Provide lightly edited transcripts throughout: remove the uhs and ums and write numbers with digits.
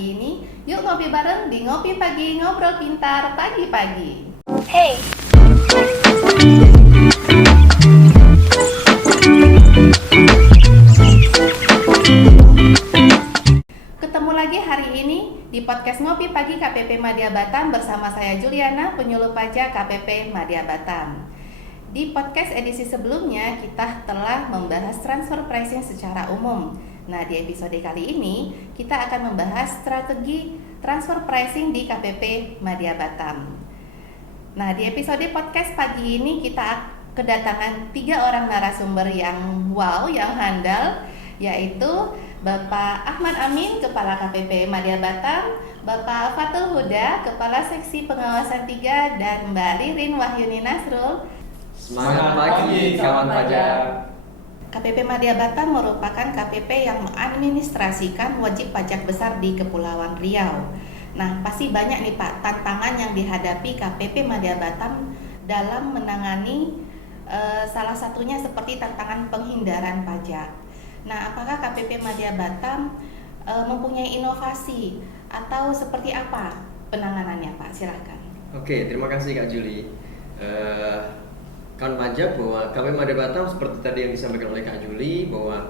pagi ini. Yuk ngopi bareng di Ngopi Pagi, ngobrol pintar pagi-pagi. Hey. Ketemu lagi hari ini di podcast Ngopi Pagi KPP Madya Batam bersama saya Juliana, penyuluh pajak KPP Madya Batam. Di podcast edisi sebelumnya kita telah membahas transfer pricing secara umum. Nah, di episode kali ini kita akan membahas strategi transfer pricing di KPP Madya Batam. Nah, di episode podcast pagi ini kita kedatangan 3 orang narasumber yang wow, yang handal, yaitu Bapak Ahmad Amin, Kepala KPP Madya Batam, Bapak Fatul Huda, Kepala Seksi Pengawasan 3, dan Mbak Ririn Wahyuni Nasrul. Semangat pagi kawan pajak. KPP Madya Batam merupakan KPP yang mengadministrasikan wajib pajak besar di Kepulauan Riau. Nah, pasti banyak nih Pak tantangan yang dihadapi KPP Madya Batam dalam menangani salah satunya seperti tantangan penghindaran pajak. Nah, apakah KPP Madya Batam mempunyai inovasi atau seperti apa penanganannya Pak? Silahkan. Oke, terima kasih Kak Juli. Kawan pajak, bahwa KPP Madya Batam seperti tadi yang disampaikan oleh Kak Juli, bahwa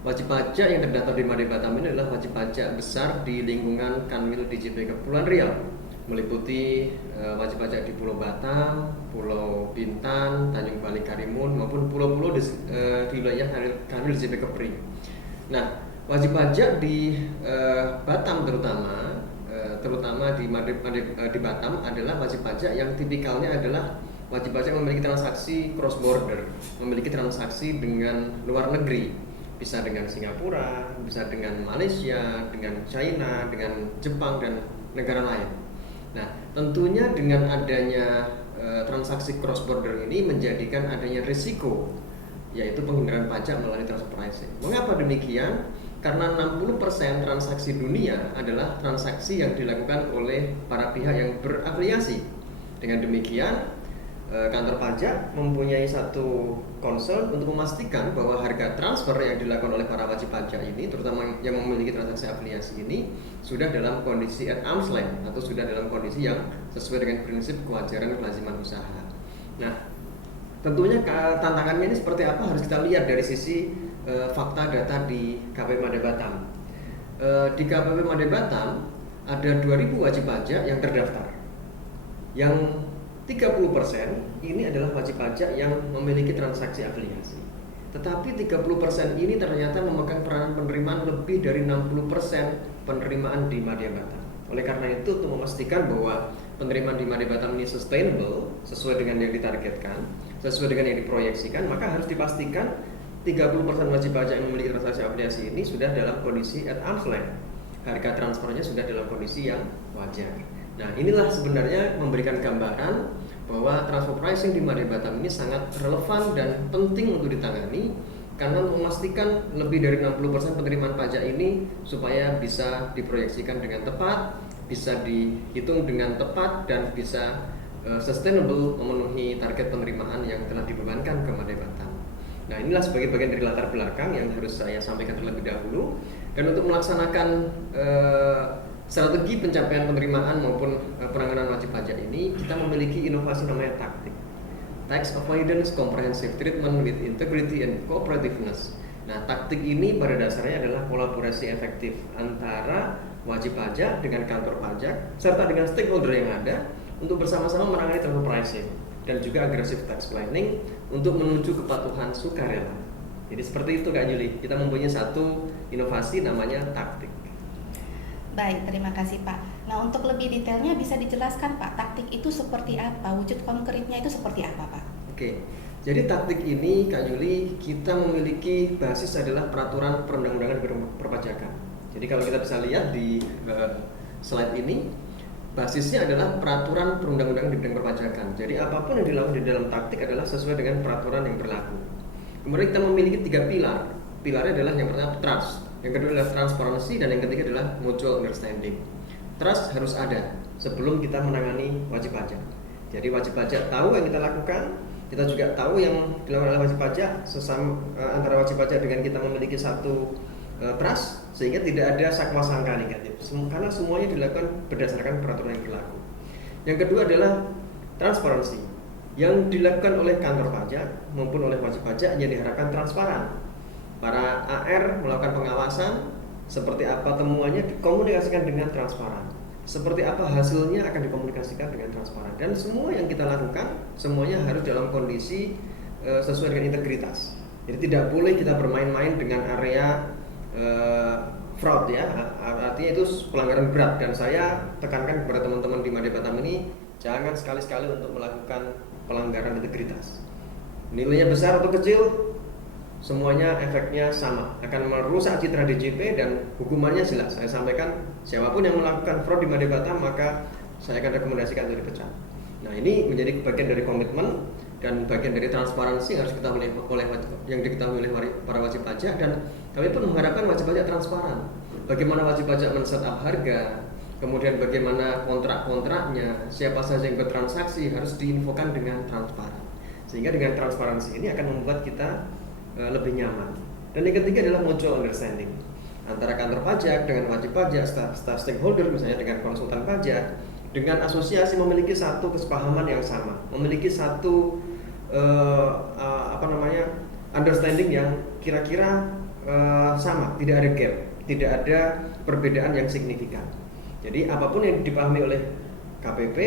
wajib pajak yang terdaftar di Madya Batam ini adalah wajib pajak besar di lingkungan Kanwil DJP Kepulauan Riau, meliputi wajib pajak di Pulau Batam, Pulau Bintan, Tanjung Balai Karimun, maupun pulau-pulau di wilayah Kanwil DJP Kepri. Nah, wajib pajak di Batam terutama di Batam adalah wajib pajak yang tipikalnya adalah wajib pajak memiliki transaksi cross border, memiliki transaksi dengan luar negeri, bisa dengan Singapura, bisa dengan Malaysia, dengan China, dengan Jepang dan negara lain. Nah, tentunya dengan adanya transaksi cross border ini menjadikan adanya risiko, yaitu penghindaran pajak melalui transfer pricing. Mengapa demikian? Karena 60% transaksi dunia adalah transaksi yang dilakukan oleh para pihak yang berafiliasi. Dengan demikian, kantor pajak mempunyai satu concern untuk memastikan bahwa harga transfer yang dilakukan oleh para wajib pajak ini, terutama yang memiliki transaksi afiliasi ini, sudah dalam kondisi at arm's length atau sudah dalam kondisi yang sesuai dengan prinsip kewajaran kelaziman usaha. Nah, tentunya tantangannya ini seperti apa harus kita lihat dari sisi fakta data di KPP Madya Batam. Di KPP Madya Batam ada 2.000 wajib pajak yang terdaftar. Yang 30% ini adalah wajib pajak yang memiliki transaksi afiliasi. Tetapi 30% ini ternyata memegang peranan penerimaan lebih dari 60% penerimaan di Madya Batam. Oleh karena itu, untuk memastikan bahwa penerimaan di Madya Batam ini sustainable, sesuai dengan yang ditargetkan, sesuai dengan yang diproyeksikan, maka harus dipastikan 30% wajib pajak yang memiliki transaksi afiliasi ini sudah dalam kondisi at arm's length. Harga transfernya sudah dalam kondisi yang wajar. Nah, inilah sebenarnya memberikan gambaran bahwa transfer pricing di Madya Batam ini sangat relevan dan penting untuk ditangani, karena untuk memastikan lebih dari 60% penerimaan pajak ini supaya bisa diproyeksikan dengan tepat, bisa dihitung dengan tepat, dan bisa sustainable memenuhi target penerimaan yang telah dibebankan ke Madya Batam. Nah, inilah sebagai bagian dari latar belakang yang harus saya sampaikan terlebih dahulu. Dan untuk melaksanakan strategi pencapaian penerimaan maupun penanganan wajib pajak ini, kita memiliki inovasi namanya taktik. Tax Avoidance Comprehensive Treatment with Integrity and Cooperativeness. Nah, taktik ini pada dasarnya adalah kolaborasi efektif antara wajib pajak dengan kantor pajak serta dengan stakeholder yang ada untuk bersama-sama menangani transfer pricing dan juga aggressive tax planning untuk menuju kepatuhan sukarela. Jadi seperti itu Kak Juli, kita mempunyai satu inovasi namanya taktik. Baik, terima kasih Pak. Nah, untuk lebih detailnya bisa dijelaskan Pak, taktik itu seperti apa? Wujud konkretnya itu seperti apa Pak? Oke, jadi taktik ini Kak Juli, kita memiliki basis adalah peraturan perundang-undangan perpajakan. Jadi kalau kita bisa lihat di slide ini, basisnya adalah peraturan perundang-undangan di bidang perpajakan. Jadi apapun yang dilakukan di dalam taktik adalah sesuai dengan peraturan yang berlaku. Kemudian kita memiliki 3 pilar. Pilarnya adalah yang pertama trust, yang kedua adalah transparansi, dan yang ketiga adalah mutual understanding. Trust harus ada sebelum kita menangani wajib pajak. Jadi wajib pajak tahu yang kita lakukan, kita juga tahu yang dilakukan oleh wajib pajak, antara wajib pajak dengan kita memiliki satu trust, sehingga tidak ada sakwa sangka negatif karena semuanya dilakukan berdasarkan peraturan yang berlaku. Yang kedua adalah transparansi yang dilakukan oleh kantor pajak maupun oleh wajib pajak yang diharapkan transparan. Para AR melakukan pengawasan, seperti apa temuannya dikomunikasikan dengan transparan, seperti apa hasilnya akan dikomunikasikan dengan transparan, dan semua yang kita lakukan semuanya harus dalam kondisi sesuai dengan integritas. Jadi tidak boleh kita bermain-main dengan area fraud ya, artinya itu pelanggaran berat. Dan saya tekankan kepada teman-teman di Madya Batam ini jangan sekali-sekali untuk melakukan pelanggaran integritas. Nilainya besar atau kecil, semuanya efeknya sama, akan merusak citra DJP dan hukumannya jelas. Saya sampaikan, siapapun yang melakukan fraud di Madya Batam maka saya akan rekomendasikan untuk dipecat. Nah, ini menjadi bagian dari komitmen dan bagian dari transparansi yang harus diketahui oleh para wajib pajak, dan kami pun mengharapkan wajib pajak transparan. Bagaimana wajib pajak men-setup harga, kemudian bagaimana kontrak-kontraknya, siapa saja yang bertransaksi harus diinfokan dengan transparan. Sehingga dengan transparansi ini akan membuat kita lebih nyaman. Dan yang ketiga adalah mutual understanding antara kantor pajak dengan wajib pajak, staf stakeholder misalnya dengan konsultan pajak, dengan asosiasi memiliki satu kesepahaman yang sama, memiliki satu understanding yang kira-kira sama, tidak ada gap, tidak ada perbedaan yang signifikan. Jadi apapun yang dipahami oleh KPP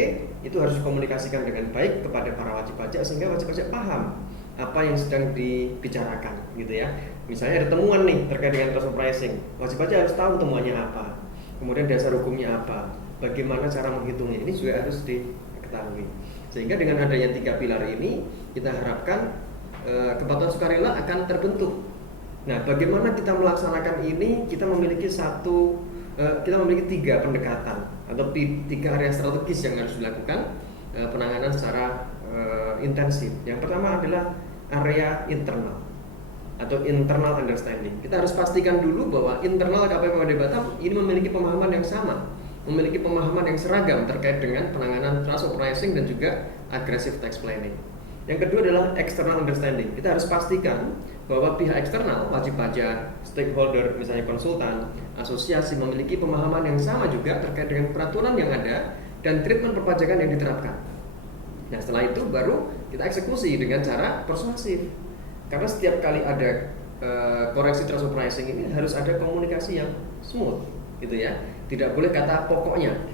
itu harus dikomunikasikan dengan baik kepada para wajib pajak sehingga wajib pajak paham apa yang sedang dibicarakan gitu ya. Misalnya ada temuan nih terkait dengan transfer pricing, wajib pajak harus tahu temuannya apa, kemudian dasar hukumnya apa, bagaimana cara menghitungnya, ini juga harus diketahui. Sehingga dengan adanya 3 pilar ini kita harapkan kepatuhan sukarela akan terbentuk. Nah, bagaimana kita melaksanakan ini? Kita memiliki 3 pendekatan atau 3 area strategis yang harus dilakukan penanganan secara intensif. Yang pertama adalah area internal atau internal understanding. Kita harus pastikan dulu bahwa internal KPP Madya Batam ini memiliki pemahaman yang sama, memiliki pemahaman yang seragam terkait dengan penanganan transfer pricing dan juga aggressive tax planning. Yang kedua adalah external understanding. Kita harus pastikan bahwa pihak eksternal, wajib pajak, stakeholder, misalnya konsultan, asosiasi memiliki pemahaman yang sama juga terkait dengan peraturan yang ada dan treatment perpajakan yang diterapkan. Nah, setelah itu baru kita eksekusi dengan cara persuasif. Karena setiap kali ada koreksi transfer pricing ini harus ada komunikasi yang smooth, gitu ya. Tidak boleh kata pokoknya.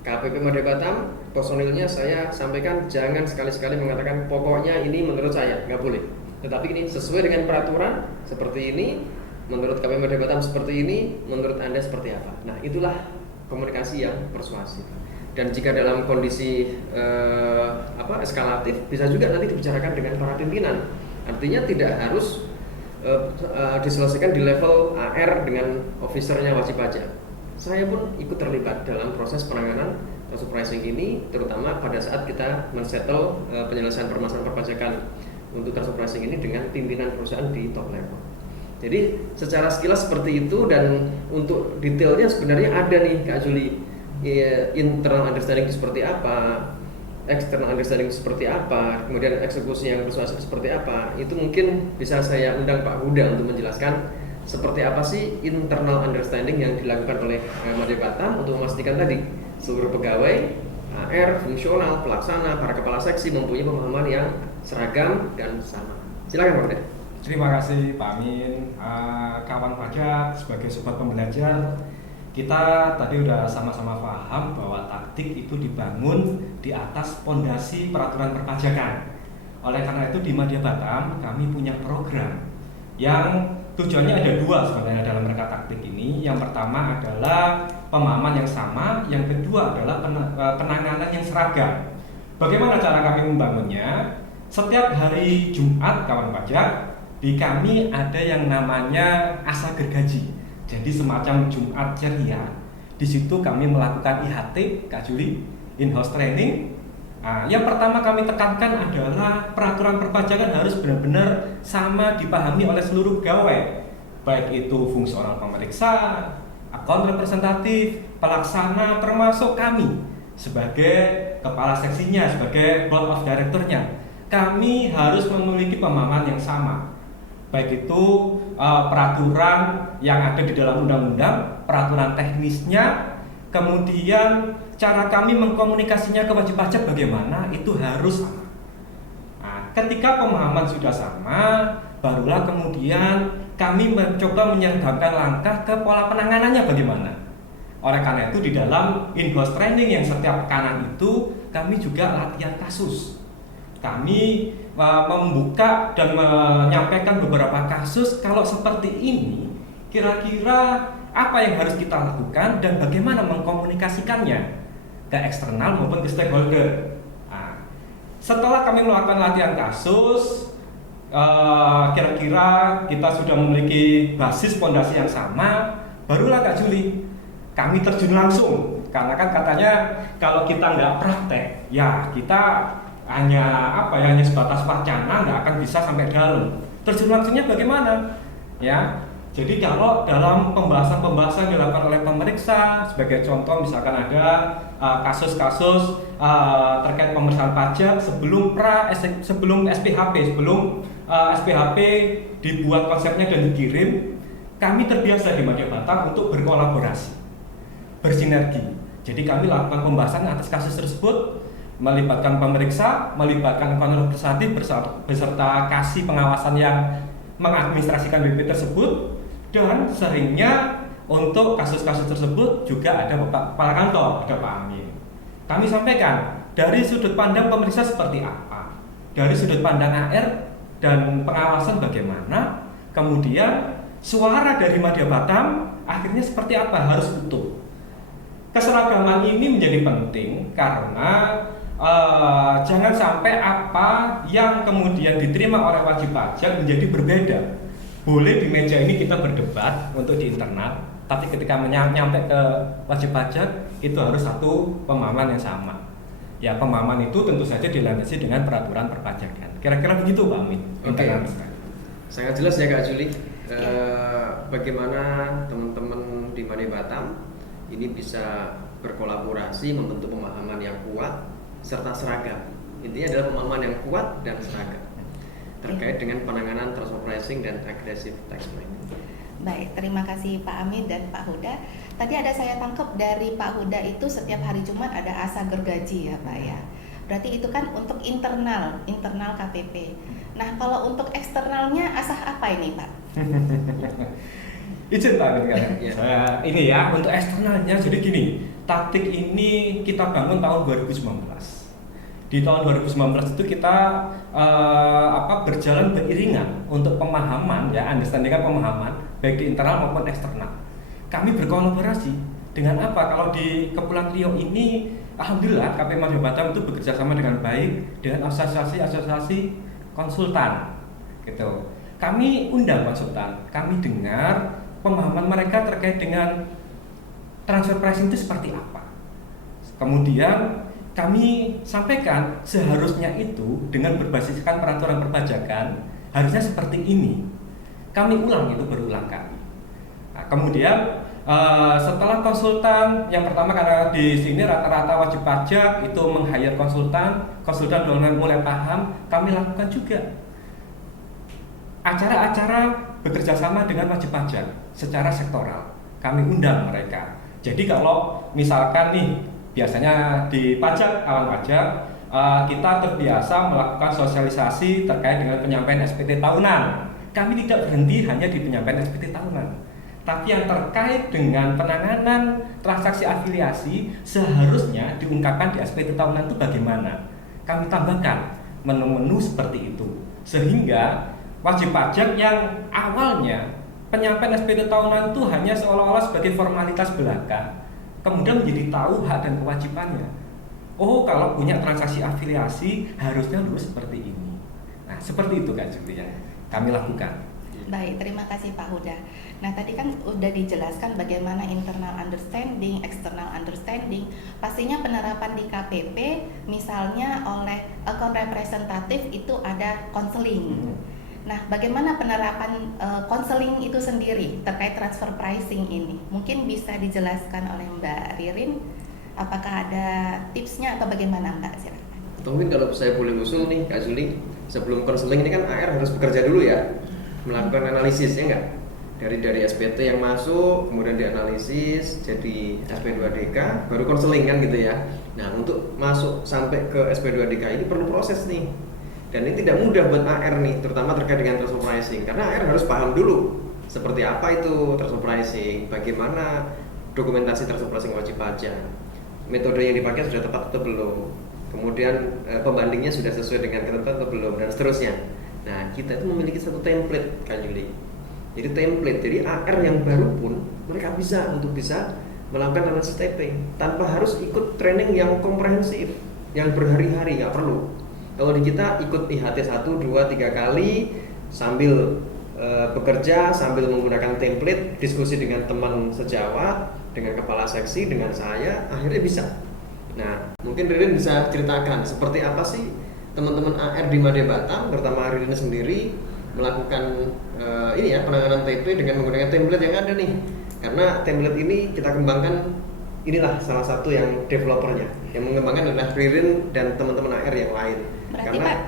KPP Madya Batam, personilnya saya sampaikan jangan sekali-sekali mengatakan pokoknya ini menurut saya, nggak boleh. Tetapi ini sesuai dengan peraturan seperti ini, menurut KPP Madya Batam seperti ini, menurut Anda seperti apa. Nah, itulah komunikasi yang persuasif. Dan jika dalam kondisi eskalatif, bisa juga nanti dibicarakan dengan para pimpinan. Artinya tidak harus diselesaikan di level AR dengan officernya wajib pajak. Saya pun ikut terlibat dalam proses penanganan transfer pricing ini, terutama pada saat kita men-settle penyelesaian permasalahan perpajakan untuk transfer pricing ini dengan pimpinan perusahaan di top level. Jadi secara sekilas seperti itu, dan untuk detailnya sebenarnya ada nih Kak Juli. Internal understanding seperti apa, external understanding seperti apa, kemudian eksekusi yang persuasif seperti apa, itu mungkin bisa saya undang Pak Huda untuk menjelaskan seperti apa sih internal understanding yang dilakukan oleh Madya Batam untuk memastikan tadi seluruh pegawai, AR, fungsional, pelaksana, para kepala seksi mempunyai pemahaman yang seragam dan sama. Silakan Pak Huda. Terima kasih Pak Amin. Kawan pajak, sebagai sobat pembelajar, kita tadi udah sama-sama paham bahwa taktik itu dibangun di atas pondasi peraturan perpajakan. Oleh karena itu di Madya Batam kami punya program yang tujuannya ada 2 sebenarnya dalam rangka taktik ini. Yang pertama adalah pemahaman yang sama, yang kedua adalah penanganan yang seragam. Bagaimana cara kami membangunnya? Setiap hari Jumat kawan pajak, di kami ada yang namanya asa gergaji. Jadi semacam Jumat ceria. Di situ kami melakukan IHT, Kak Juli, in-house training. Yang pertama kami tekankan adalah peraturan perpajakan harus benar-benar sama dipahami oleh seluruh pegawai, baik itu fungsional pemeriksa, akun representatif, pelaksana, termasuk kami sebagai kepala seksinya, sebagai board of directornya. Kami harus memiliki pemahaman yang sama, baik itu peraturan yang ada di dalam undang-undang, peraturan teknisnya, kemudian cara kami mengkomunikasinya ke wajib pajak bagaimana, itu harus sama. Nah, ketika pemahaman sudah sama, barulah kemudian kami mencoba menyergamkan langkah ke pola penanganannya bagaimana. Oleh karena itu di dalam in-house training yang setiap pekanan itu kami juga latihan kasus. Kami membuka dan menyampaikan beberapa kasus. Kalau seperti ini, kira-kira apa yang harus kita lakukan dan bagaimana mengkomunikasikannya ke eksternal maupun ke stakeholder. Nah, setelah kami melakukan latihan kasus, kira-kira kita sudah memiliki basis fondasi yang sama, barulah Kak Juli kami terjun langsung. Karena kan katanya kalau kita nggak praktek, ya kita hanya sebatas wacana, nggak akan bisa sampai dalam. Terjun langsungnya bagaimana? Ya, jadi kalau dalam pembahasan dilakukan oleh pemeriksa, sebagai contoh misalkan ada kasus-kasus terkait pemeriksaan pajak sebelum SPHP dibuat konsepnya dan dikirim, kami terbiasa di Madya Batam untuk berkolaborasi, bersinergi. Jadi kami lakukan pembahasan atas kasus tersebut, melibatkan pemeriksa, melibatkan ekonomi legislatif beserta kasih pengawasan yang mengadministrasikan BP tersebut, dan seringnya untuk kasus-kasus tersebut juga ada Bapak Kepala Kantor, ada Pak Amin. Kami sampaikan dari sudut pandang pemeriksa seperti apa, dari sudut pandang AR dan pengawasan bagaimana, kemudian suara dari Madya Batam akhirnya seperti apa, harus utuh. Keseragaman ini menjadi penting karena jangan sampai apa yang kemudian diterima oleh wajib pajak menjadi berbeda. Boleh di meja ini kita berdebat untuk di internal, tapi ketika nyampe ke wajib pajak itu harus satu pemahaman yang sama. Ya, pemahaman itu tentu saja dilandasi dengan peraturan perpajakan. Kira-kira begitu Pak Amin. Oke. Sangat jelas ya Kak Juli. Bagaimana teman-teman di Madya Batam ini bisa berkolaborasi membentuk pemahaman yang kuat serta seragam. Intinya adalah pemahaman yang kuat dan seragam terkait dengan penanganan transfer pricing dan aggressive tax planning. Baik, terima kasih Pak Amin dan Pak Huda. Tadi ada saya tangkap dari Pak Huda itu setiap hari Jumat ada asa gergaji ya Pak ya. Berarti itu kan untuk internal KPP. Nah, kalau untuk eksternalnya asah apa ini Pak? Izin Pak Amin kan? Ya. Saya ini ya, untuk eksternalnya jadi gini, taktik ini kita bangun tahun 2019. Di tahun 2019 itu kita berjalan beriringan untuk pemahaman ya, understanding pemahaman baik di internal maupun eksternal. Kami berkolaborasi dengan apa? Kalau di Kepulauan Riau ini, alhamdulillah KPP Madya Batam itu bekerja sama dengan baik dengan asosiasi konsultan, gitu. Kami undang konsultan, kami dengar pemahaman mereka terkait dengan transfer pricing itu seperti apa. Kemudian kami sampaikan seharusnya itu dengan berbasiskan peraturan perpajakan harusnya seperti ini. Kami ulang itu berulang kali. Nah, kemudian setelah konsultan yang pertama, karena di sini rata-rata wajib pajak itu meng-hire konsultan mulai paham, kami lakukan juga acara-acara bekerja sama dengan wajib pajak secara sektoral. Kami undang mereka. Jadi kalau misalkan nih biasanya di pajak, kawan pajak, kita terbiasa melakukan sosialisasi terkait dengan penyampaian SPT tahunan. Kami tidak berhenti hanya di penyampaian SPT tahunan, tapi yang terkait dengan penanganan transaksi afiliasi seharusnya diungkapkan di SPT tahunan itu bagaimana. Kami tambahkan menu-menu seperti itu, sehingga wajib pajak yang awalnya penyampaian SPT tahunan itu hanya seolah-olah sebagai formalitas belaka, kemudian menjadi tahu hak dan kewajibannya. Oh, kalau punya transaksi afiliasi harusnya lurus seperti ini. Nah, seperti itu Kak Juli yang kami lakukan. Baik, terima kasih Pak Huda. Nah, tadi kan udah dijelaskan bagaimana internal understanding, external understanding. Pastinya penerapan di KPP misalnya oleh account representatif itu ada konseling. Nah, bagaimana penerapan konseling itu sendiri terkait transfer pricing ini? Mungkin bisa dijelaskan oleh Mbak Ririn. Apakah ada tipsnya atau bagaimana Mbak? Silakan. Atau mungkin kalau saya boleh usul nih Kak Juli, sebelum konseling ini kan AR harus bekerja dulu ya. melakukan analisis ya enggak? Dari SPT yang masuk, kemudian dianalisis jadi SP2DK, baru konseling kan gitu ya. Nah, untuk masuk sampai ke SP2DK ini perlu proses nih. Dan ini tidak mudah buat AR nih, terutama terkait dengan transfer pricing. Karena AR harus paham dulu seperti apa itu transfer pricing, bagaimana dokumentasi transfer pricing wajib pajak, metode yang dipakai sudah tepat atau belum, kemudian pembandingnya sudah sesuai dengan ketentuan atau belum, dan seterusnya. Nah, kita itu memiliki satu template Kak Juli. Jadi template, jadi AR yang baru pun mereka bisa melakukan analisis TP tanpa harus ikut training yang komprehensif, yang berhari-hari, nggak perlu. Kalau di kita ikut IHT 1, 2, 3 kali sambil bekerja, sambil menggunakan template, diskusi dengan teman sejawat, dengan kepala seksi, dengan saya, akhirnya bisa. Nah, mungkin Ririn bisa ceritakan seperti apa sih teman-teman AR di Madya Batam, terutama Ririn sendiri melakukan penanganan TP dengan menggunakan template yang ada nih. Karena template ini kita kembangkan, inilah salah satu yang developernya, yang mengembangkan adalah Ririn dan teman-teman AR yang lain. Berarti Pak,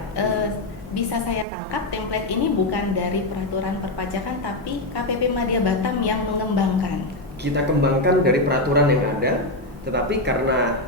bisa saya tangkap template ini bukan dari peraturan perpajakan tapi KPP Madya Batam yang mengembangkan. Kita kembangkan dari peraturan yang ada, tetapi karena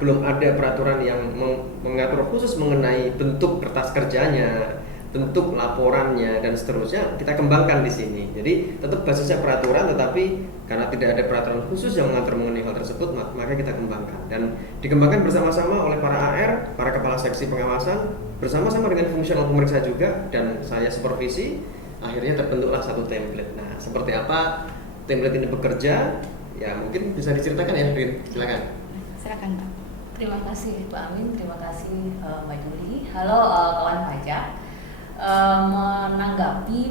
belum ada peraturan yang mengatur khusus mengenai bentuk kertas kerjanya, bentuk laporannya dan seterusnya, kita kembangkan di sini. Jadi tetap basisnya peraturan, tetapi karena tidak ada peraturan khusus yang mengatur mengenai hal tersebut, maka kita kembangkan dan dikembangkan bersama-sama oleh para AR, para kepala seksi pengawasan, bersama-sama dengan fungsional pemeriksa juga, dan saya supervisi. Akhirnya terbentuklah satu template. Nah, seperti apa template ini bekerja? Ya mungkin bisa diceritakan ya, Rin. Silakan. Silakan Pak. Terima kasih Pak Amin, terima kasih Mbak Juli. Halo kawan pajak.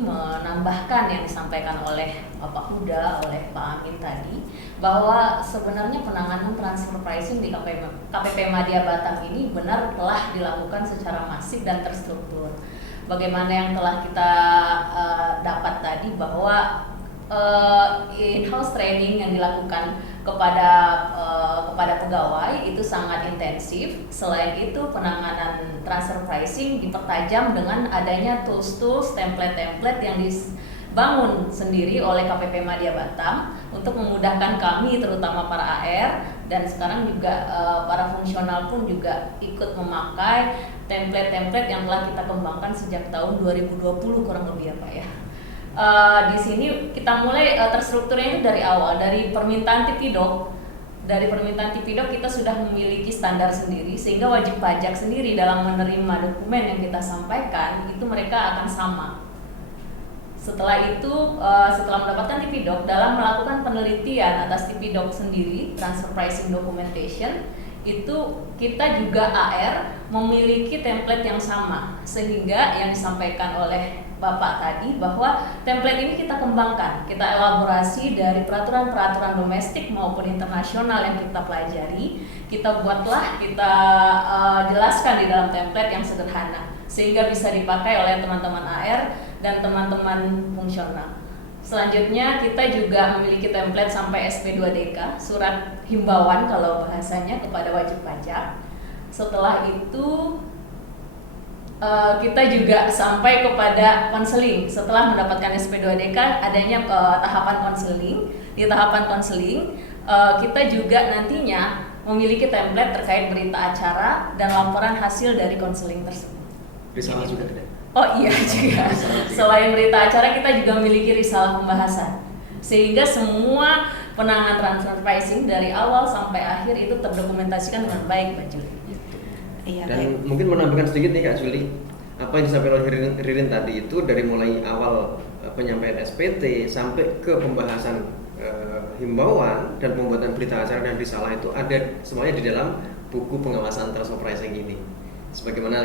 Menambahkan yang disampaikan oleh Bapak Huda, oleh Pak Amin tadi, bahwa sebenarnya penanganan transfer pricing di KPP Madya Batam ini benar telah dilakukan secara masif dan terstruktur. Bagaimana yang telah kita dapat tadi, bahwa in-house training yang dilakukan kepada pegawai itu sangat intensif. Selain itu, penanganan transfer pricing dipertajam dengan adanya tools-tools, template-template yang dibangun sendiri oleh KPP Madya Batam untuk memudahkan kami, terutama para AR, dan sekarang juga para fungsional pun juga ikut memakai template-template yang telah kita kembangkan sejak tahun 2020 kurang lebih ya Pak ya. Di sini kita mulai terstrukturnya itu dari awal, dari permintaan TPDoc. Dari permintaan TPDoc kita sudah memiliki standar sendiri, sehingga wajib pajak sendiri dalam menerima dokumen yang kita sampaikan itu mereka akan sama. Setelah itu, setelah mendapatkan TPDoc, dalam melakukan penelitian atas TPDoc sendiri, transfer pricing documentation, itu kita juga AR memiliki template yang sama, sehingga yang disampaikan oleh Bapak tadi bahwa template ini kita kembangkan, kita elaborasi dari peraturan-peraturan domestik maupun internasional yang kita pelajari, kita buatlah, kita jelaskan di dalam template yang sederhana sehingga bisa dipakai oleh teman-teman AR dan teman-teman fungsional. Selanjutnya kita juga memiliki template sampai SP2DK, surat himbauan kalau bahasanya kepada wajib pajak. Setelah itu kita juga sampai kepada konseling. Setelah mendapatkan SP2DK, adanya tahapan konseling. Di tahapan konseling, kita juga nantinya memiliki template terkait berita acara dan laporan hasil dari konseling tersebut. Risalah juga ada. Oh iya juga. Selain berita acara, kita juga memiliki risalah pembahasan. Sehingga semua penanganan transfer pricing dari awal sampai akhir itu terdokumentasikan dengan baik, Mbak Juli. Iya, Dan baik. mungkin menambahkan sedikit nih Kak Juli, apa yang disampaikan oleh Ririn tadi itu dari mulai awal penyampaian SPT sampai ke pembahasan himbauan dan pembuatan berita acara dan risalah itu ada semuanya di dalam buku pengawasan transfer pricing ini. Sebagaimana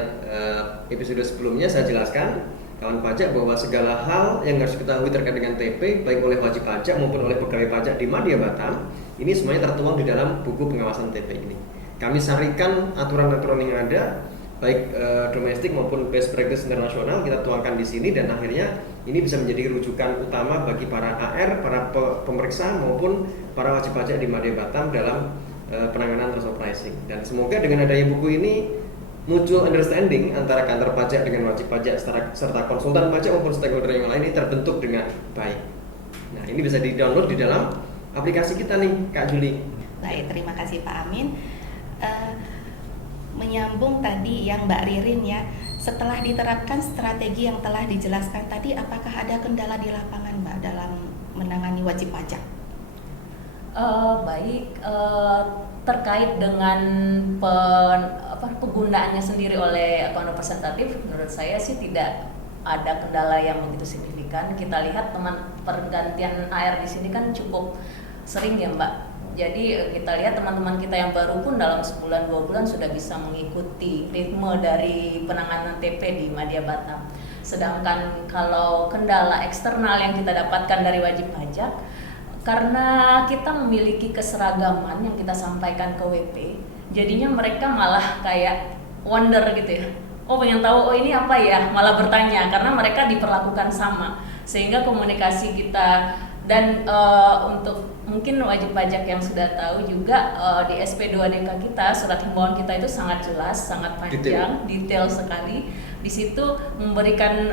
episode sebelumnya saya jelaskan kawan pajak bahwa segala hal yang harus diketahui terkait dengan TP baik oleh wajib pajak maupun oleh pegawai pajak di Madya Batam ini semuanya tertuang di dalam buku pengawasan TP ini. Kami sarikan aturan-aturan yang ada baik domestik maupun best practice internasional kita tuangkan di sini, dan akhirnya ini bisa menjadi rujukan utama bagi para AR, para pemeriksa maupun para wajib pajak di Madya Batam dalam penanganan transfer pricing. Dan semoga dengan adanya buku ini mutual understanding antara kantor pajak dengan wajib pajak serta konsultan pajak maupun stakeholder yang lain ini terbentuk dengan baik. Nah, ini bisa di-download di dalam aplikasi kita nih, Kak Juli. Baik, terima kasih Pak Amin. Menyambung tadi yang Mbak Ririn ya, setelah diterapkan strategi yang telah dijelaskan tadi, apakah ada kendala di lapangan Mbak dalam menangani wajib pajak? Terkait dengan penggunaannya sendiri oleh account representative, menurut saya sih tidak ada kendala yang begitu signifikan. Kita lihat teman pergantian AR di sini kan cukup sering ya Mbak. Jadi kita lihat teman-teman kita yang baru pun dalam sebulan 2 bulan sudah bisa mengikuti ritme dari penanganan TP di Madya Batam. Sedangkan kalau kendala eksternal yang kita dapatkan dari wajib pajak, karena kita memiliki keseragaman yang kita sampaikan ke WP, jadinya mereka malah kayak wonder gitu ya. Oh, pengen tahu, oh ini apa ya? Malah bertanya karena mereka diperlakukan sama. Sehingga komunikasi kita dan untuk mungkin wajib pajak yang sudah tahu juga di SP2DK kita, surat himbauan kita itu sangat jelas, sangat panjang, detail sekali. Di situ memberikan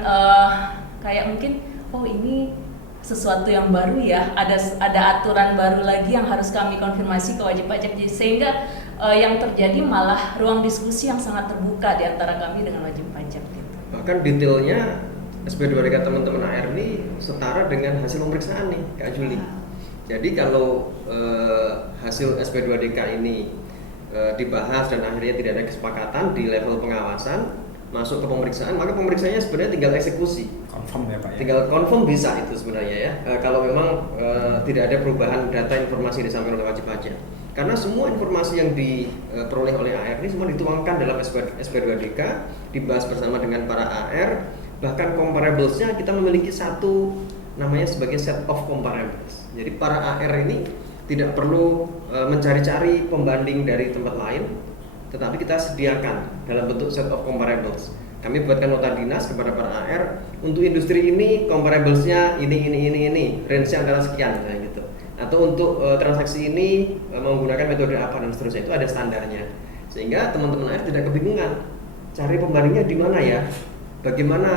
kayak mungkin oh ini sesuatu yang baru ya, ada aturan baru lagi yang harus kami konfirmasi ke wajib pajak, sehingga yang terjadi malah ruang diskusi yang sangat terbuka di antara kami dengan wajib pajak gitu. Bahkan detailnya SP2DK teman-teman AR ini setara dengan hasil pemeriksaan nih Kak Juli. Jadi kalau hasil SP2DK ini dibahas dan akhirnya tidak ada kesepakatan di level pengawasan, masuk ke pemeriksaan, maka pemeriksaannya sebenarnya tinggal eksekusi. Confirm ya Pak ya? Tinggal confirm bisa itu sebenarnya ya, kalau memang tidak ada perubahan data informasi disampaikan oleh wajib pajak. Karena semua informasi yang diperoleh oleh AR ini semua dituangkan dalam SP2DK, dibahas bersama dengan para AR, bahkan comparables-nya kita memiliki satu namanya sebagai set of comparables. Jadi para AR ini tidak perlu mencari-cari pembanding dari tempat lain, tetapi kita sediakan dalam bentuk set of comparables. Kami buatkan nota dinas kepada para AR, untuk industri ini comparables-nya ini, range-nya adalah sekian misalnya gitu. Atau untuk transaksi ini menggunakan metode apa dan seterusnya, itu ada standarnya. Sehingga teman-teman AR tidak kebingungan cari pembandingnya di mana ya, bagaimana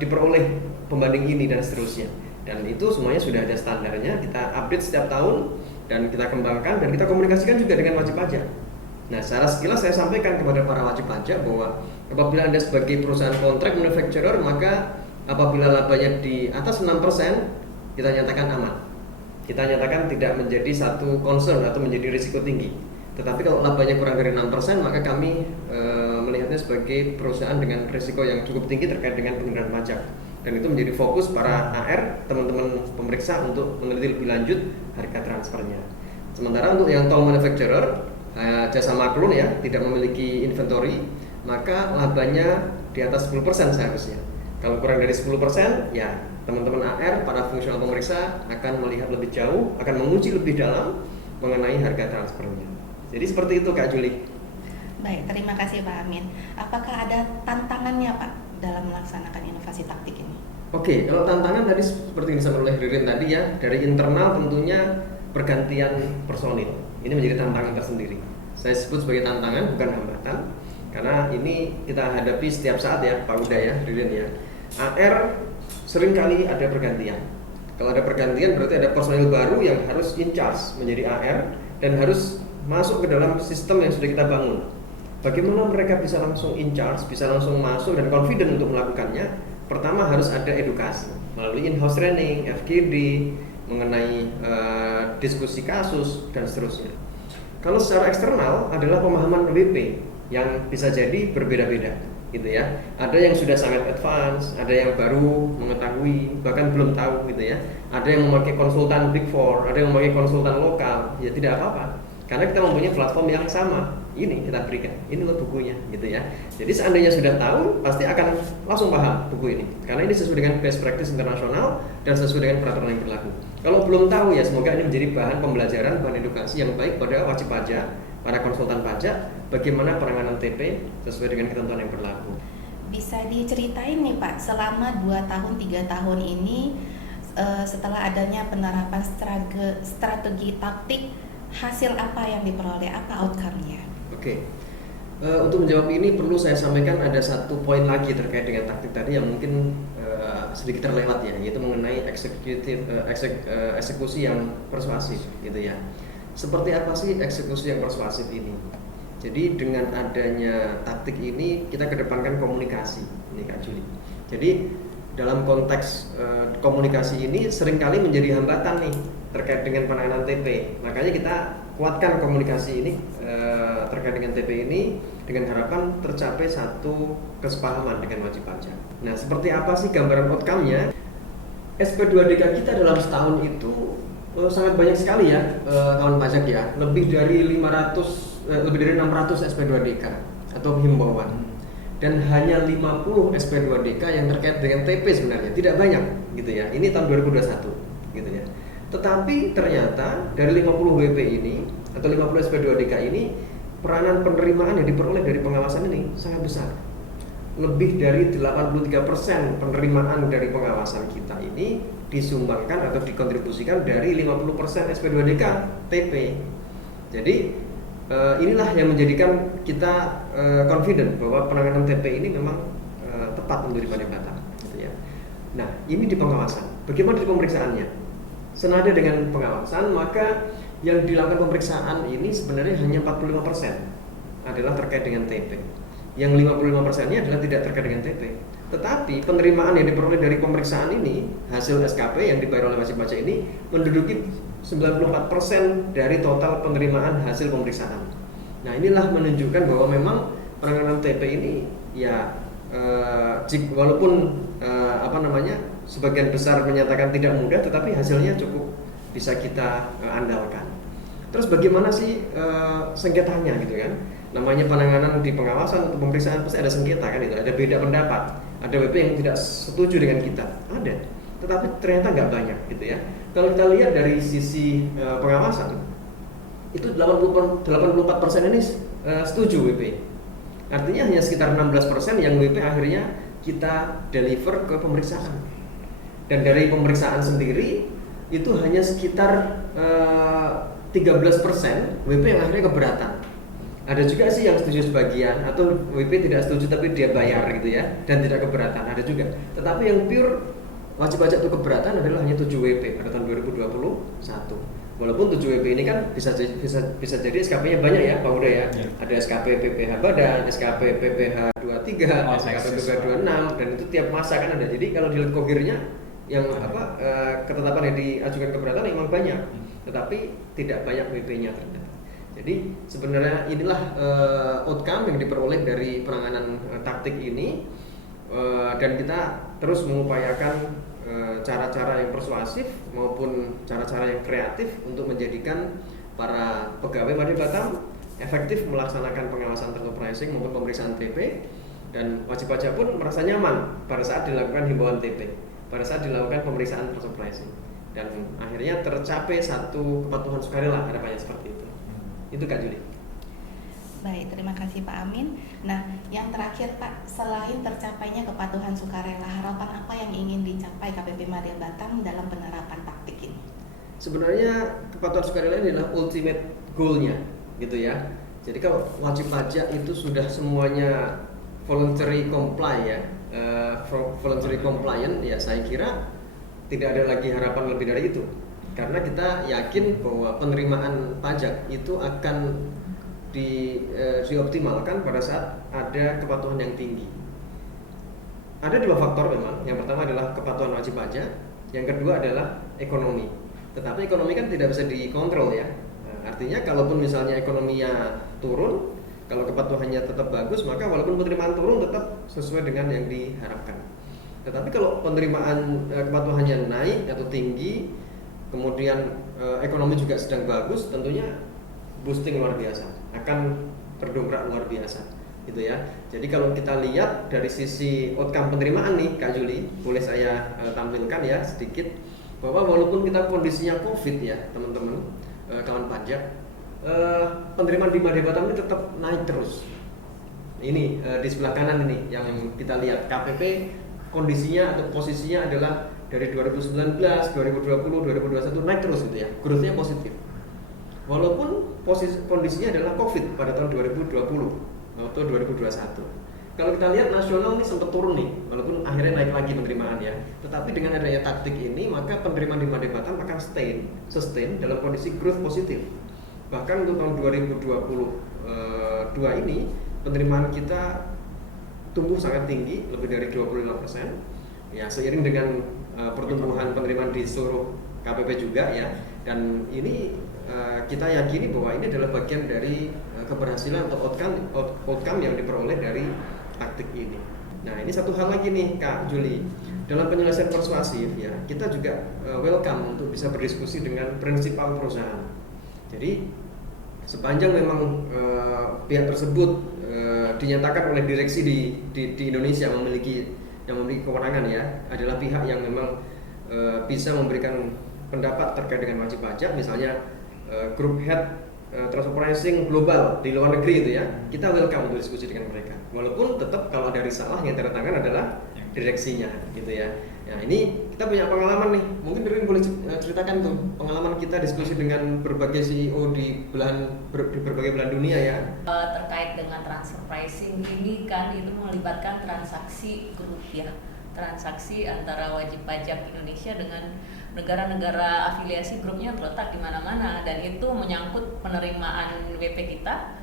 diperoleh pembanding ini dan seterusnya. Dan itu semuanya sudah ada standarnya, kita update setiap tahun dan kita kembangkan dan kita komunikasikan juga dengan wajib pajak. Nah, secara sekilas saya sampaikan kepada para wajib pajak bahwa apabila Anda sebagai perusahaan kontrak manufacturer, maka apabila labanya di atas 6%, kita nyatakan aman. Kita nyatakan tidak menjadi satu concern atau menjadi risiko tinggi. Tetapi kalau labanya kurang dari 6%, maka kami melihatnya sebagai perusahaan dengan risiko yang cukup tinggi terkait dengan pengenaan pajak. Dan itu menjadi fokus para AR, teman-teman pemeriksa untuk meneliti lebih lanjut harga transfernya. Sementara untuk yang toll manufacturer, jasa maklun ya, tidak memiliki inventory, maka labanya di atas 10% seharusnya. Kalau kurang dari 10%, ya teman-teman AR, para fungsional pemeriksa akan melihat lebih jauh, akan menguji lebih dalam mengenai harga transfernya. Jadi seperti itu Kak Juli. Baik, terima kasih Pak Amin. Apakah ada tantangannya Pak dalam melaksanakan inovasi taktik ini? Oke, kalau tantangan tadi seperti yang disampaikan oleh Ririn tadi ya, dari internal tentunya pergantian personil. Ini menjadi tantangan tersendiri. Saya sebut sebagai tantangan, bukan hambatan, karena ini kita hadapi setiap saat ya, Pak Uda ya, Ririn ya. AR seringkali ada pergantian. Kalau ada pergantian berarti ada personil baru yang harus in charge menjadi AR dan harus masuk ke dalam sistem yang sudah kita bangun. Bagaimana mereka bisa langsung in charge, bisa langsung masuk dan confident untuk melakukannya? Pertama harus ada edukasi melalui in-house training, FGD, mengenai diskusi kasus dan seterusnya. Kalau secara eksternal adalah pemahaman WP yang bisa jadi berbeda-beda, gitu ya. Ada yang sudah sangat advance, ada yang baru mengetahui, bahkan belum tahu, gitu ya. Ada yang memakai konsultan Big Four, ada yang memakai konsultan lokal, ya tidak apa-apa. Karena kita mempunyai platform yang sama, ini kita berikan, ini loh bukunya, gitu ya. Jadi seandainya sudah tahu, pasti akan langsung paham buku ini, karena ini sesuai dengan best practice internasional dan sesuai dengan peraturan yang berlaku. Kalau belum tahu ya, semoga ini menjadi bahan pembelajaran, bahan edukasi yang baik pada wajib pajak, para konsultan pajak, bagaimana penanganan TP sesuai dengan ketentuan yang berlaku. Bisa diceritain nih Pak, selama 2 tahun, 3 tahun ini setelah adanya penerapan strategi taktik, hasil apa yang diperoleh, apa outcome-nya? Oke. Untuk menjawab ini perlu saya sampaikan ada satu poin lagi terkait dengan taktik tadi yang mungkin sedikit terlewat ya, yaitu mengenai eksekusi yang persuasif gitu ya. Seperti apa sih eksekusi yang persuasif ini? Jadi dengan adanya taktik ini kita kedepankan komunikasi, ini Kak Juli. Jadi dalam konteks komunikasi ini seringkali menjadi hambatan nih terkait dengan penanganan TP. Makanya kita kuatkan komunikasi ini terkait dengan TP ini dengan harapan tercapai satu kesepahaman dengan wajib pajak. Nah, seperti apa sih gambaran outcome-nya? SP2DK kita dalam setahun itu sangat banyak sekali ya kawan pajak ya, lebih dari 600 SP2DK atau himbauan. Dan hanya 50 SP2DK yang terkait dengan TP sebenarnya, tidak banyak gitu ya. Ini tahun 2021 gitu ya. Tetapi ternyata dari 50 WP ini atau 50 SP2DK ini peranan penerimaan yang diperoleh dari pengawasan ini sangat besar. Lebih dari 83% penerimaan dari pengawasan kita ini disumbangkan atau dikontribusikan dari 50% SP2DK TP. Jadi inilah yang menjadikan kita confident bahwa penanganan TP ini memang tepat untuk di Batam gitu ya. Nah, ini di pengawasan. Bagaimana di pemeriksaannya? Senada dengan pengawasan, maka yang dilakukan pemeriksaan ini sebenarnya hanya 45% adalah terkait dengan TP. Yang 55%-nya adalah tidak terkait dengan TP. Tetapi penerimaan yang diperoleh dari pemeriksaan ini, hasil SKP yang dibayar oleh wajib pajak ini menduduki 94% dari total penerimaan hasil pemeriksaan. Nah, inilah menunjukkan bahwa memang penanganan TP ini ya walaupun sebagian besar menyatakan tidak mudah, tetapi hasilnya cukup bisa kita andalkan. Terus bagaimana sih sengketanya gitu kan? Namanya penanganan di pengawasan atau pemeriksaan pasti ada sengketa kan, itu ada beda pendapat, ada WP yang tidak setuju dengan kita, ada. Tetapi ternyata nggak banyak gitu ya. Kalau kita lihat dari sisi pengawasan, itu 84% ini setuju WP. Artinya hanya sekitar 16% yang WP akhirnya kita deliver ke pemeriksaan. Dan dari pemeriksaan sendiri itu hanya sekitar 13% WP yang akhirnya keberatan. Ada juga sih yang setuju sebagian, atau WP tidak setuju tapi dia bayar gitu ya, dan tidak keberatan, ada juga. Tetapi yang pure wajib pajak itu keberatan adalah hanya 7 WP pada tahun 2021. Walaupun 7 WP ini kan bisa jadi SKP-nya banyak ya, Pak Uda ya. Ada SKP PPH Badan, SKP PPH 23, SKP PPH 26, dan itu tiap masa kan ada. Jadi kalau dilihat kohirnya yang ketetapan yang diajukan keberatan memang banyak, tetapi tidak banyak WP-nya ternyata. Jadi sebenarnya inilah outcome yang diperoleh dari penanganan taktik ini, dan kita terus mengupayakan cara-cara yang persuasif maupun cara-cara yang kreatif untuk menjadikan para pegawai Madya Batam efektif melaksanakan pengawasan transfer pricing maupun pemeriksaan TP, dan wajib pajak pun merasa nyaman pada saat dilakukan himbauan TP, pada saat dilakukan pemeriksaan transfer pricing, dan akhirnya tercapai satu kepatuhan sukarela harapannya seperti itu. Itu Kak Juli. Baik, terima kasih Pak Amin. Nah, yang terakhir Pak, selain tercapainya kepatuhan sukarela, harapan apa yang ingin dicapai KPP Madya Batam dalam penerapan taktik ini? Sebenarnya kepatuhan sukarela ini adalah ultimate goal-nya gitu ya. Jadi kalau wajib pajak itu sudah semuanya voluntary comply ya, voluntary compliant ya, saya kira tidak ada lagi harapan lebih dari itu. Karena kita yakin bahwa penerimaan pajak itu akan dioptimalkan pada saat ada kepatuhan yang tinggi. Ada dua faktor memang. Yang pertama adalah kepatuhan wajib pajak, yang kedua adalah ekonomi. Tetapi ekonomi kan tidak bisa dikontrol ya. Artinya kalaupun misalnya ekonominya turun, kalau kepatuhannya tetap bagus, maka walaupun penerimaan turun tetap sesuai dengan yang diharapkan. Tetapi kalau penerimaan kepatuhannya naik atau tinggi, kemudian ekonomi juga sedang bagus, tentunya boosting luar biasa, akan berdongkrak luar biasa gitu ya. Jadi kalau kita lihat dari sisi outcome penerimaan nih Kak Juli, boleh saya tampilkan ya sedikit, bahwa walaupun kita kondisinya COVID ya teman-teman, kawan pajak, penerimaan di Madya Batam ini tetap naik terus. Ini di sebelah kanan ini yang kita lihat, KPP kondisinya atau posisinya adalah dari 2019, 2020, 2021 naik terus gitu ya, growth-nya positif. Walaupun kondisinya adalah COVID pada tahun 2020 waktu 2021. Kalau kita lihat nasional ini sempat turun nih, walaupun akhirnya naik lagi penerimaan ya. Tetapi dengan adanya taktik ini, maka penerimaan di Madya Batam akan sustain dalam kondisi growth positif. Bahkan untuk tahun 2022 ini, penerimaan kita tumbuh sangat tinggi, lebih dari 25%. Ya, seiring dengan pertumbuhan penerimaan di seluruh KPP juga ya. Dan ini kita yakini bahwa ini adalah bagian dari keberhasilan atau outcome yang diperoleh dari taktik ini. Nah, ini satu hal lagi nih Kak Juli, dalam penyelesaian persuasif ya, kita juga welcome untuk bisa berdiskusi dengan prinsipal perusahaan. Jadi sepanjang memang pihak tersebut dinyatakan oleh direksi di Indonesia yang memiliki kewenangan ya, adalah pihak yang memang bisa memberikan pendapat terkait dengan wajib pajak, misalnya group head transfer pricing global di luar negeri itu ya, kita welcome untuk diskusi dengan mereka. Walaupun tetap kalau dari salah yang tanda tangan adalah direksinya gitu ya. Nah, ini kita punya pengalaman nih. Mungkin Ririn boleh ceritakan tuh pengalaman kita diskusi dengan berbagai CEO di berbagai belahan dunia ya. Terkait dengan transfer pricing ini kan itu melibatkan transaksi grup ya. Transaksi antara wajib pajak Indonesia dengan negara-negara afiliasi grupnya terletak di mana-mana, dan itu menyangkut penerimaan WP kita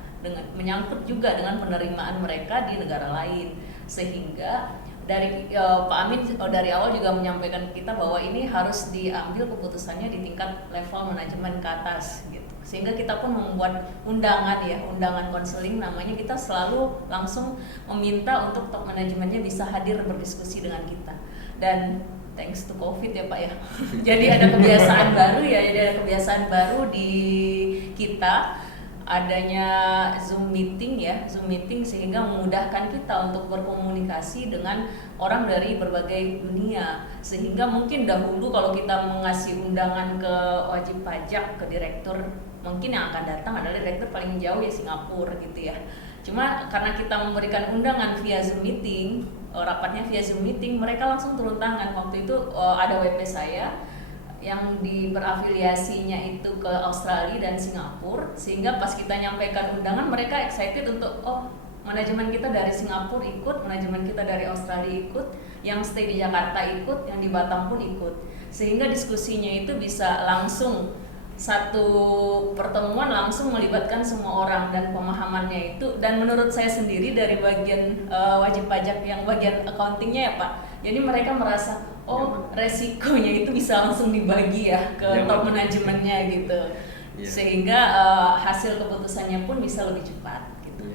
menyangkut juga dengan penerimaan mereka di negara lain, sehingga dari Pak Amin dari awal juga menyampaikan ke kita bahwa ini harus diambil keputusannya di tingkat level manajemen ke atas gitu. Sehingga kita pun membuat undangan konseling namanya, kita selalu langsung meminta untuk top manajemennya bisa hadir berdiskusi dengan kita. Dan thanks to COVID ya Pak ya. Jadi ada kebiasaan baru di kita, adanya Zoom meeting sehingga memudahkan kita untuk berkomunikasi dengan orang dari berbagai dunia. Sehingga mungkin dahulu kalau kita mengasih undangan ke wajib pajak, ke direktur, mungkin yang akan datang adalah direktur paling jauh ya Singapura gitu ya. Cuma karena kita memberikan undangan via Zoom meeting, rapatnya via Zoom meeting, mereka langsung turun tangan. Waktu itu ada WP saya yang berafiliasinya itu ke Australia dan Singapura, sehingga pas kita nyampaikan undangan mereka excited untuk manajemen kita dari Singapura ikut, manajemen kita dari Australia ikut, yang stay di Jakarta ikut, yang di Batam pun ikut, sehingga diskusinya itu bisa langsung satu pertemuan langsung melibatkan semua orang, dan pemahamannya itu, dan menurut saya sendiri dari bagian wajib pajak yang bagian accountingnya ya Pak, jadi mereka merasa resikonya itu bisa langsung dibagi ya ke top manajemennya gitu, sehingga hasil keputusannya pun bisa lebih cepat gitu.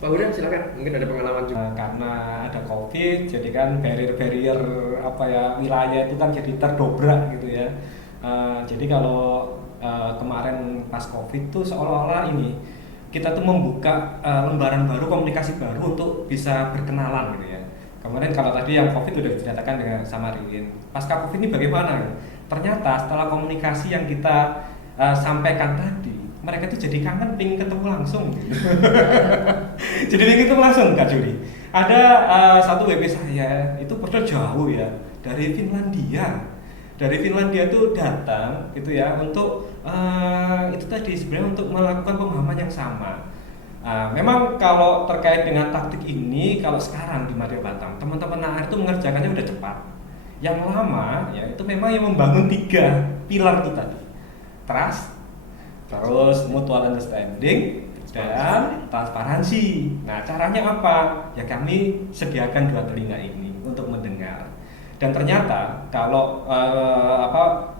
Pak Huda silakan, mungkin ada pengalaman juga. Karena ada COVID, jadi kan barrier wilayah itu kan jadi terdobrak gitu ya. Jadi kalau kemarin pas COVID tuh seolah-olah ini kita tuh membuka lembaran baru, komunikasi baru untuk bisa berkenalan gitu ya. Kemarin kalau tadi yang COVID udah diceritakan dengan sama Ririn, pasca COVID ini bagaimana? Ternyata setelah komunikasi yang kita sampaikan tadi, mereka tuh jadi kangen pengen ketemu langsung gitu. Jadi pengen ketemu langsung Kak Juli. Ada satu WP saya itu padahal jauh ya, dari Finlandia. Dari Finlandia tuh datang gitu ya untuk itu tadi sebenarnya untuk melakukan pemahaman yang sama. Memang kalau terkait dengan taktik ini, kalau sekarang di Madya Batam teman-teman NAR itu mengerjakannya udah cepat. Yang lama ya itu memang yang membangun 3 pilar itu tadi, trust, terus mutual understanding, dan transparansi. Nah caranya apa? Ya kami sediakan 2 telinga ini untuk mendengar. Dan ternyata kalau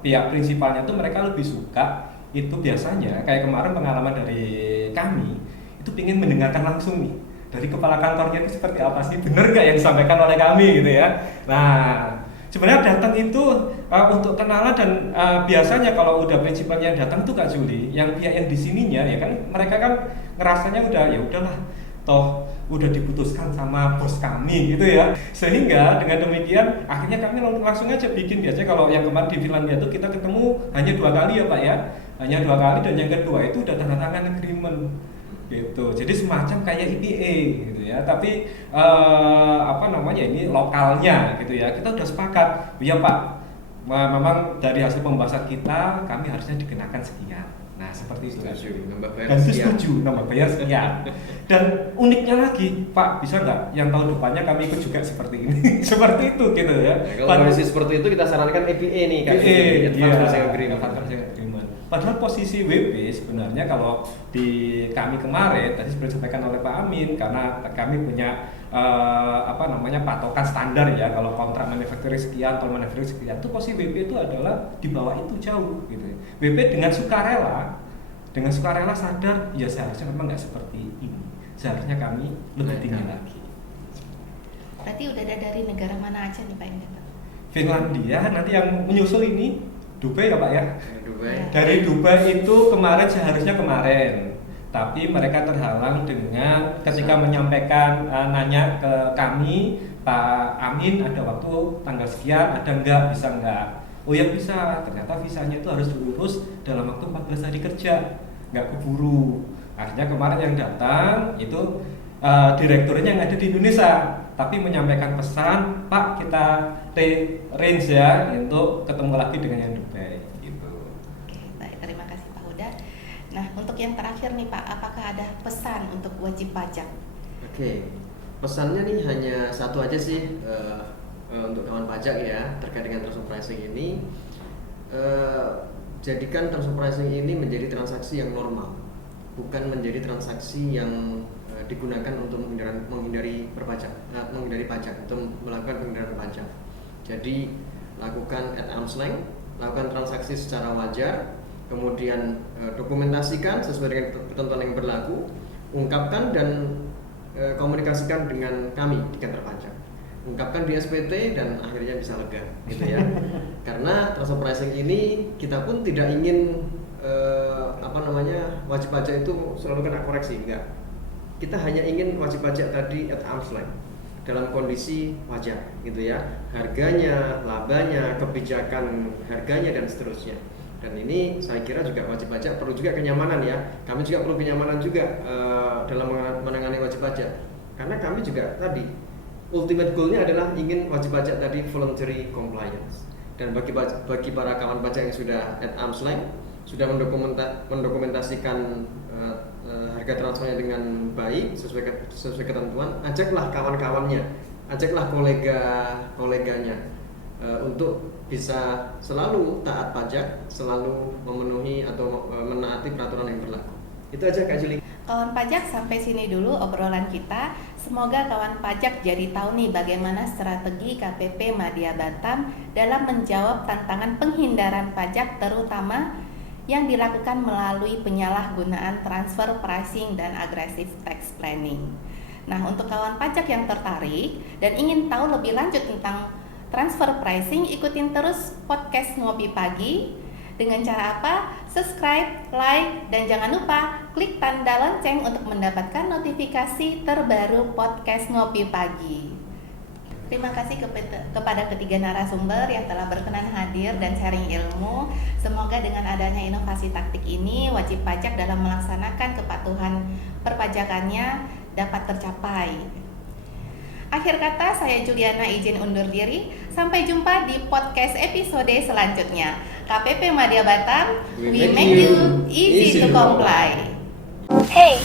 pihak prinsipalnya tuh mereka lebih suka itu biasanya kayak kemarin pengalaman dari kami itu ingin mendengarkan langsung nih dari kepala kantornya itu seperti apa sih, bener gak yang disampaikan oleh kami gitu ya. Nah sebenarnya datang itu untuk kenalan, dan biasanya kalau udah prinsipalnya datang tuh Kak Juli, yang pihak yang di sininya ya kan mereka kan ngerasanya udahlah toh udah diputuskan sama bos kami gitu ya, sehingga dengan demikian akhirnya kami langsung aja bikin. Biasanya kalau yang kemarin di Finlandia itu kita ketemu hanya 2 kali ya Pak ya, hanya 2 kali, dan yang kedua itu udah tanda tangan agreement gitu. Jadi semacam kayak IPA gitu ya, tapi ini lokalnya gitu ya, kita udah sepakat ya Pak, memang dari hasil pembahasan kita kami harusnya dikenakan sekian. Nah seperti itu. Setuju, nambah bayar dan itu sekian. setuju nambah bayar sekian. Dan uniknya lagi, Pak, bisa nggak yang tahun depannya kami ikut juga seperti ini? Seperti itu gitu ya. Nah, kalau kondisi seperti itu kita sarankan EPA nih Kak. Advance Pricing Agreement. Padahal posisi WP sebenarnya kalau di kami kemarin tadi seperti disampaikan oleh Pak Amin, karena kami punya patokan standar ya, kalau kontrak manufacturing sekian, tol manufacturing sekian, itu posisi WP itu adalah di bawah itu jauh gitu. WP dengan sukarela sadar ya seharusnya memang nggak seperti ini. Seharusnya kami lebih tinggi lagi. Berarti udah ada dari negara mana aja nih Pak yang dapat? Finlandia, nanti yang menyusul ini Dubai ya Pak ya? Dubai. Dari Dubai itu seharusnya kemarin, tapi mereka terhalang dengan ketika menyampaikan nanya ke kami, Pak Amin ada waktu tanggal sekian, ada enggak, bisa enggak? Oh ya bisa, ternyata visanya itu harus diurus dalam waktu 14 hari kerja, enggak keburu. Akhirnya kemarin yang datang itu direkturnya yang ada di Indonesia, tapi menyampaikan pesan, Pak kita range ya untuk ketemu lagi dengan yang Dubai gitu. Oke, baik, terima kasih Pak Huda. Nah, untuk yang terakhir nih Pak, apakah ada pesan untuk wajib pajak? Oke, pesannya nih hanya satu aja sih untuk kawan pajak ya terkait dengan transfer pricing ini. Jadikan transfer pricing ini menjadi transaksi yang normal, bukan menjadi transaksi yang digunakan untuk menghindari pajak atau melakukan pengindaran pajak. Jadi lakukan at arm's length, lakukan transaksi secara wajar, kemudian dokumentasikan sesuai dengan ketentuan yang berlaku, ungkapkan dan komunikasikan dengan kami di kantor pajak, ungkapkan di SPT dan akhirnya bisa lega gitu ya. Karena transfer pricing ini kita pun tidak ingin wajib pajak itu selalu kena koreksi, enggak. Kita hanya ingin wajib pajak tadi at arm's length dalam kondisi wajar gitu ya, harganya, labanya, kebijakan harganya dan seterusnya. Dan ini saya kira juga wajib pajak perlu juga kenyamanan ya. Kami juga perlu kenyamanan juga dalam menangani wajib pajak. Karena kami juga tadi ultimate goalnya adalah ingin wajib pajak tadi voluntary compliance. Dan bagi para kawan pajak yang sudah at arm's length, sudah mendokumentasikan harga transfernya dengan baik sesuai ketentuan, ajaklah kawan-kawannya, ajaklah koleganya untuk bisa selalu taat pajak, selalu memenuhi atau menaati peraturan yang berlaku. Itu aja Kak Juli. Kawan pajak, sampai sini dulu obrolan kita. Semoga kawan pajak jadi tahu nih bagaimana strategi KPP Madya Batam dalam menjawab tantangan penghindaran pajak, terutama yang dilakukan melalui penyalahgunaan transfer pricing dan aggressive tax planning. Nah, untuk kawan pajak yang tertarik dan ingin tahu lebih lanjut tentang transfer pricing, ikutin terus podcast Ngopi Pagi. Dengan cara apa? Subscribe, like, dan jangan lupa klik tanda lonceng untuk mendapatkan notifikasi terbaru podcast Ngopi Pagi. Terima kasih kepada ketiga narasumber yang telah berkenan hadir dan sharing ilmu. Semoga dengan adanya inovasi taktik ini, wajib pajak dalam melaksanakan kepatuhan perpajakannya dapat tercapai. Akhir kata, saya Juliana izin undur diri. Sampai jumpa di podcast episode selanjutnya. KPP Madya Batam, we make you easy to comply. Hey!